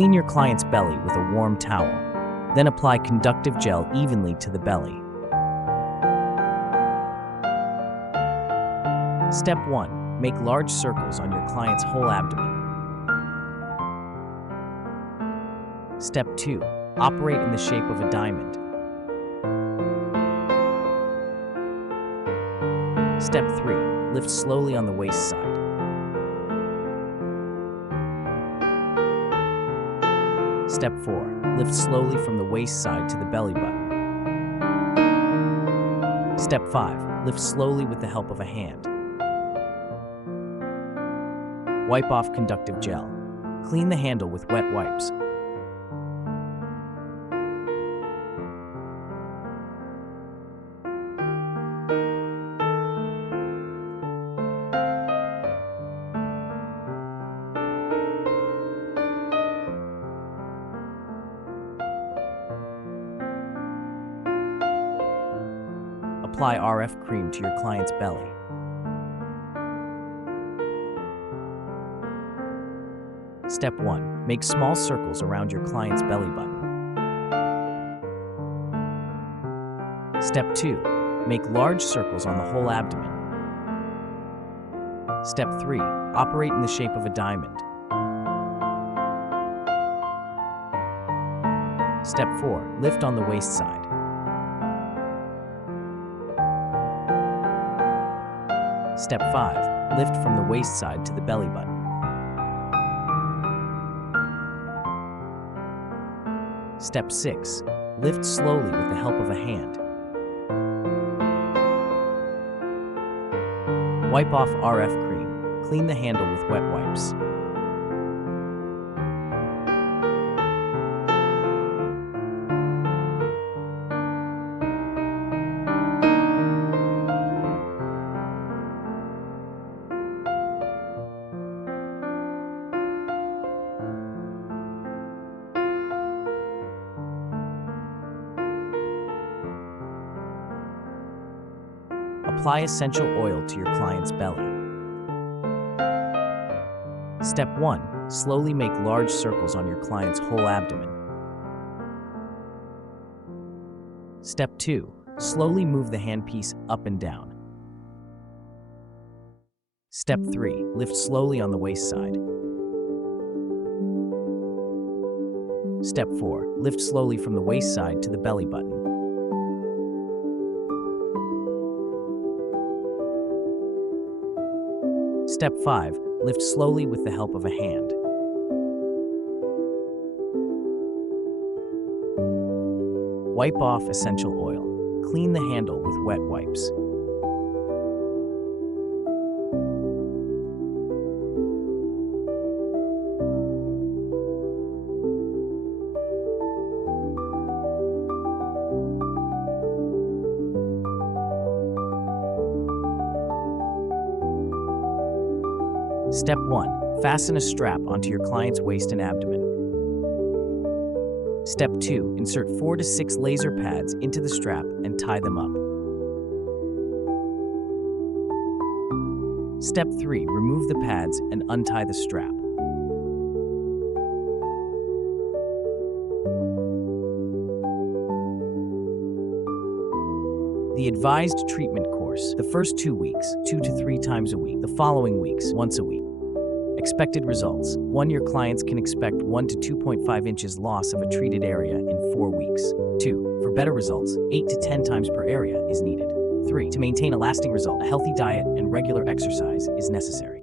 Clean your client's belly with a warm towel. Then apply conductive gel evenly to the belly. Step 1. Make large circles on your client's whole abdomen. Step 2. Operate in the shape of a diamond. Step 3. Lift slowly on the waist side. Step 4. Lift slowly from the waist side to the belly button. Step 5. Lift slowly with the help of a hand. Wipe off conductive gel. Clean the handle with wet wipes. Apply RF cream to your client's belly. Step 1. Make small circles around your client's belly button. Step 2. Make large circles on the whole abdomen. Step 3. Operate in the shape of a diamond. Step 4. Lift on the waist side. Step 5. Lift from the waist side to the belly button. Step 6. Lift slowly with the help of a hand. Wipe off RF cream. Clean the handle with wet wipes. Apply essential oil to your client's belly. Step 1. Slowly make large circles on your client's whole abdomen. Step 2. Slowly move the handpiece up and down. Step 3. Lift slowly on the waist side. Step 4. Lift slowly from the waist side to the belly button. Step 5. Lift slowly with the help of a hand. Wipe off essential oil. Clean the handle with wet wipes. Step 1. Fasten a strap onto your client's waist and abdomen. Step 2. Insert 4 to 6 laser pads into the strap and tie them up. Step 3. Remove the pads and untie the strap. The advised treatment course: the first 2 weeks, 2 to 3 times a week. The following weeks, once a week. Expected results: 1. Your clients can expect 1 to 2.5 inches loss of a treated area in 4 weeks. 2. For better results, 8 to 10 times per area is needed. 3. To maintain a lasting result, a healthy diet and regular exercise is necessary.